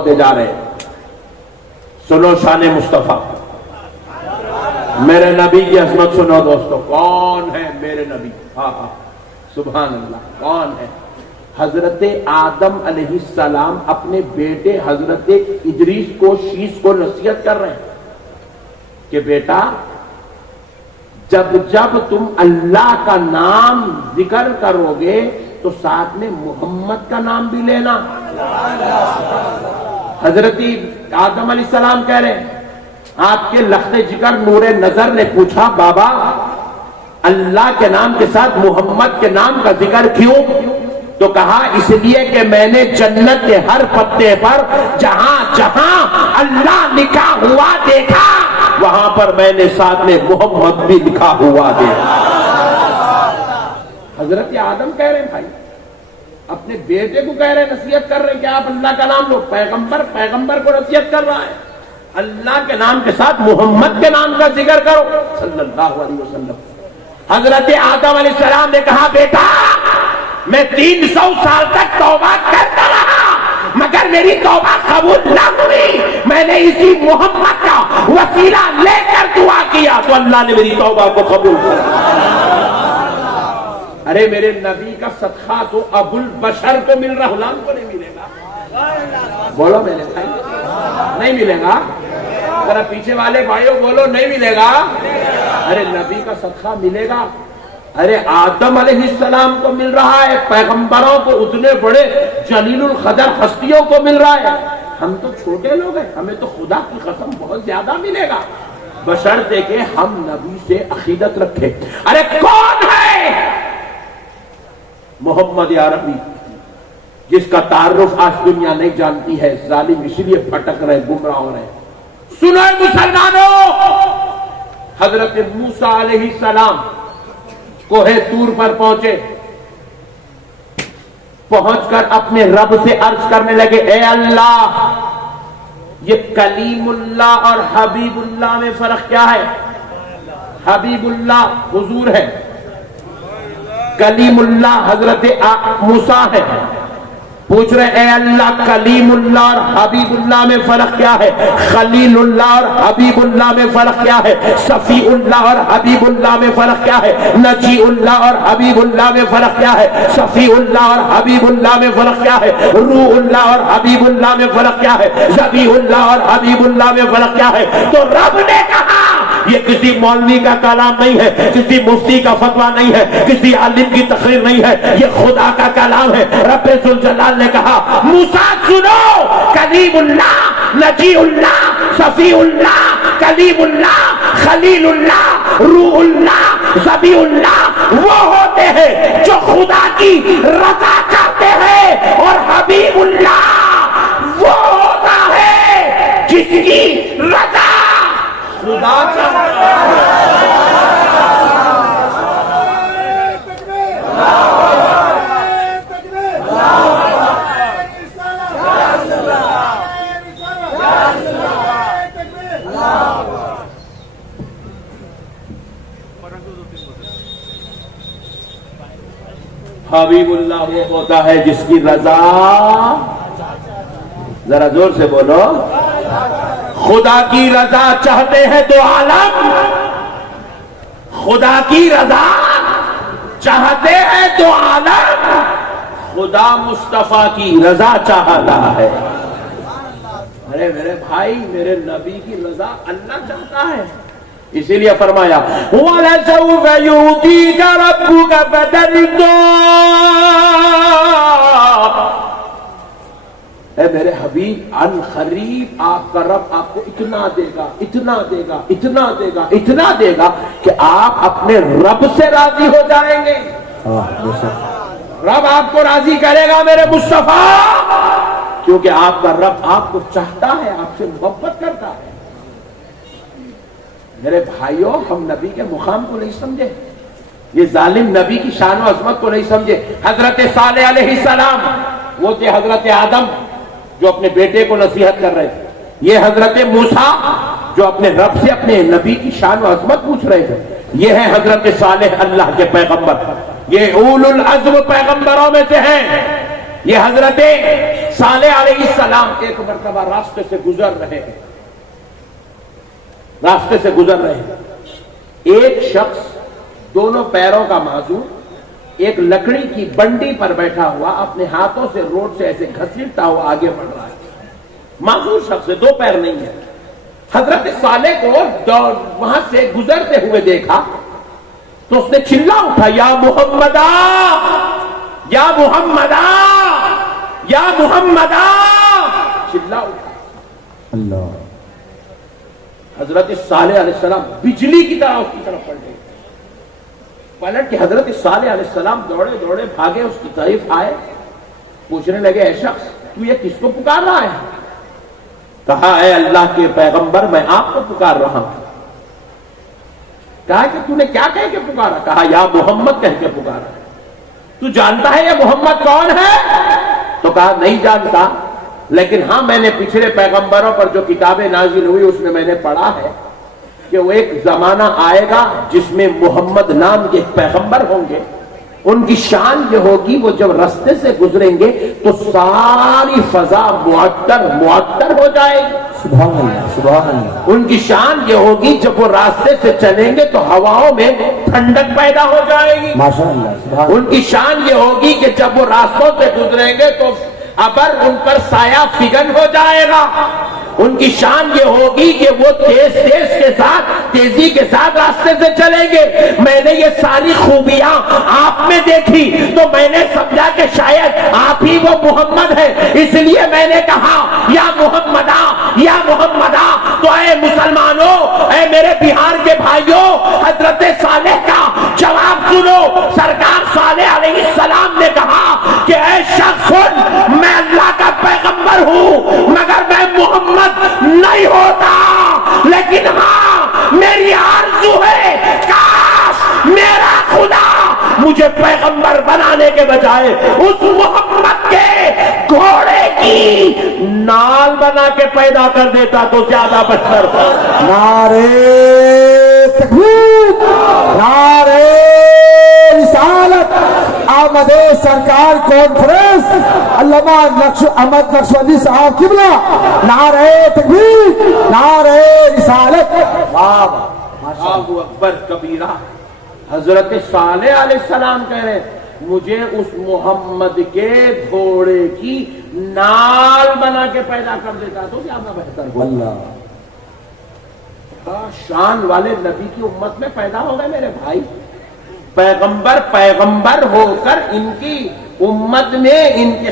ہوتے جا رہے ہیں. سنو شان مصطفیٰ, میرے نبی کی عظمت سنو دوستو. کون ہے میرے نبی؟ ہاں ہاں سبحان اللہ. کون ہے؟ حضرت آدم علیہ السلام اپنے بیٹے حضرت ادریس کو, شیش کو نصیحت کر رہے ہیں کہ بیٹا جب جب تم اللہ کا نام ذکر کرو گے تو ساتھ میں محمد کا نام بھی لینا. حضرت آدم علیہ السلام کہہ رہے ہیں, آپ کے لخت جگر نور نظر نے پوچھا بابا اللہ کے نام کے ساتھ محمد کے نام کا ذکر کیوں؟ تو کہا اس لیے کہ میں نے جنت کے ہر پتے پر جہاں جہاں اللہ لکھا ہوا دیکھا وہاں پر میں نے ساتھ میں محمد بھی لکھا ہوا دیکھا. حضرت آدم کہہ رہے ہیں بھائی, اپنے بیٹے کو کہہ رہے ہیں, نصیحت کر رہے ہیں کہ آپ اللہ کا نام لو. پیغمبر کو نصیحت کر رہا ہے اللہ کے نام کے ساتھ محمد کے نام کا ذکر کرو صلی اللہ علیہ وسلم. حضرت آدم علیہ السلام نے کہا بیٹا میں 300 سال تک توبہ کرتا رہا مگر میری توبہ قبول نہ ہوئی. میں نے اسی محمد کا وسیلہ لے کر دعا کیا تو اللہ نے میری توبہ کو قبول کیا. ارے میرے نبی کا صدقہ تو ابو البشر کو مل رہا, غلام کو نہیں ملے گا. بولو میرے بھائی نہیں ملے گا. ذرا پیچھے والے بھائیوں بولو نہیں ملے گا. ارے نبی کا صدقہ ملے گا. ارے آدم علیہ السلام کو مل رہا ہے, پیغمبروں کو, اتنے بڑے جلیل القدر ہستیوں کو مل رہا ہے. ہم تو چھوٹے لوگ ہیں, ہمیں تو خدا کی قسم بہت زیادہ ملے گا بشرطے کہ ہم نبی سے عقیدت رکھے. ارے کون ہے محمد عربی جس کا تعارف آج دنیا نہیں جانتی ہے؟ ظالم اس لیے بھٹک رہے, گمراہ ہو رہے. سنو مسلمانوں, حضرت موسیٰ علیہ السلام کوہ طور پر پہنچے. پہنچ کر اپنے رب سے عرض کرنے لگے اے اللہ, یہ کلیم اللہ اور حبیب اللہ میں فرق کیا ہے؟ حبیب اللہ حضور ہے, کلیم اللہ حضرت موسیٰ ہے. پوچھ رہے اے اللہ کلیم اللہ اور حبیب اللہ میں فرق کیا ہے؟ خلیل اللہ اور حبیب اللہ میں فرق کیا ہے؟ صفی اللہ اور حبیب اللہ میں فرق کیا ہے؟ نجی اللہ اور حبیب اللہ میں فرق کیا ہے؟ صفی اللہ اور حبیب اللہ میں فرق کیا ہے؟ روح اللہ اور حبیب اللہ میں فرق کیا ہے؟ ذبیح اللہ اور حبیب اللہ میں فرق کیا ہے؟ تو رب نے کہا یہ کسی مولوی کا کلام نہیں ہے, کسی مفتی کا فتویٰ نہیں ہے, کسی عالم کی تقریر نہیں ہے, یہ خدا کا کلام ہے. رب ذوالجلال نے کہا موسیٰ سنو, کلیم اللہ, نجی اللہ, صفی اللہ, کلیم اللہ, خلیل اللہ, روح اللہ, ذبیح اللہ وہ ہوتے ہیں جو خدا کی رضا چاہتے ہیں, اور حبیب اللہ وہ ہوتا ہے جس کی رضا خدا چاہتا ہے. حبیب اللہ وہ ہوتا ہے جس کی رضا, ذرا زور سے بولو, خدا کی رضا چاہتے ہیں تو عالم, خدا کی رضا چاہتے ہیں تو عالم, خدا مصطفیٰ کی رضا چاہتا ہے. ارے میرے بھائی, میرے نبی کی رضا اللہ چاہتا ہے, اسی لیے فرمایا وَلَسَوْفَ يُؤْتِيكَ رَبُّكَ فَتَرْضَىٰ. اے میرے حبیب ان قریب آپ کا رب آپ کو اتنا دے گا, اتنا دے گا, اتنا دے گا, اتنا دے گا کہ آپ اپنے رب سے راضی ہو جائیں گے. رب آپ کو راضی کرے گا میرے مصطفیٰ, کیونکہ آپ کا رب آپ کو چاہتا ہے, آپ سے محبت کرتا ہے. میرے بھائیوں, ہم نبی کے مقام کو نہیں سمجھے, یہ ظالم نبی کی شان و عظمت کو نہیں سمجھے. حضرت صالح علیہ السلام وہ تھے حضرت آدم جو اپنے بیٹے کو نصیحت کر رہے تھے, یہ حضرت موسیٰ جو اپنے رب سے اپنے نبی کی شان و عظمت پوچھ رہے تھے, یہ ہے حضرت صالح اللہ کے پیغمبر, یہ اول العزم پیغمبروں میں سے ہیں. یہ حضرت صالح علیہ السلام ایک مرتبہ راستے سے گزر رہے ہیں، راستے سے گزر رہے ہیں، ایک شخص دونوں پیروں کا معذور ایک لکڑی کی بنڈی پر بیٹھا ہوا اپنے ہاتھوں سے روڈ سے ایسے گھسیٹتا ہوا آگے بڑھ رہا ہے، معذور شخص ہے، دو پیر نہیں ہے۔ حضرت صالح کو وہاں سے گزرتے ہوئے دیکھا تو اس نے چلا اٹھا، یا محمدا یا محمدا یا محمدا، چلا اٹھا اللہ۔ حضرت صالح علیہ السلام بجلی کی طرح اس کی طرف پلٹ گئے، پلٹ کے حضرت صالح علیہ السلام دوڑے دوڑے بھاگے اس کی طرف آئے، پوچھنے لگے اے شخص تو یہ کس کو پکار رہا ہے؟ کہا اے اللہ کے پیغمبر میں آپ کو پکار رہا ہوں۔ کہا کہ تو نے کیا کہہ کے پکارا؟ کہا یا محمد کہہ کے پکارا۔ تو جانتا ہے یہ محمد کون ہے؟ تو کہا نہیں جانتا، لیکن ہاں میں نے پچھلے پیغمبروں پر جو کتابیں نازل ہوئی اس میں نے پڑھا ہے کہ وہ ایک زمانہ آئے گا جس میں محمد نام کے پیغمبر ہوں گے، ان کی شان یہ ہوگی وہ جب راستے سے گزریں گے تو ساری فضا معطر ہو جائے گی۔ سبحان اللہ سبحان اللہ۔ ان کی شان یہ ہوگی جب وہ راستے سے چلیں گے تو ہواؤں میں ٹھنڈک پیدا ہو جائے گی۔ ماشاء اللہ سبحان اللہ۔ ان کی شان یہ ہوگی کہ جب وہ راستوں سے گزریں گے تو ابر ان پر سایہ فگن ہو جائے گا۔ ان کی شان یہ ہوگی کہ وہ تیزی کے ساتھ راستے سے چلیں گے۔ میں نے یہ ساری خوبیاں آپ میں دیکھی تو میں نے سمجھا کہ شاید آپ ہی وہ محمد ہے، اس لیے میں نے کہا یا محمدہ یا محمدہ۔ تو اے مسلمانوں، اے میرے بہار کے بھائیوں، حضرت صالح کا جواب سنو۔ سرکار صالح علیہ السلام نے کہا کہ اے شخص سن، میں اللہ کا پیغمبر ہوں مگر میں محمد نہیں ہوتا، لیکن ہاں میری آرزو ہے کاش میرا خدا مجھے پیغمبر بنانے کے بجائے اس محمد کے گھوڑے کی نال بنا کے پیدا کر دیتا تو زیادہ بہتر تھا۔ نعرے تکبیر، نعرے رسالت، آمد سرکار کانفرنس، علامہ احمد نقشبندی صاحب قبلہ، نعرے تکبیر، نعرے رسالت۔ اللہ اکبر کبیرہ۔ حضرت صالح علیہ السلام کہہ رہے مجھے اس محمد کے گھوڑے کی نال بنا کے پیدا کر دیتا تو زیادہ بہتر ہو۔ اللہ شان والے نبی کی امت میں پیدا ہو گئے میرے بھائی، پیغمبر ہو کر ان کی امت میں ان کے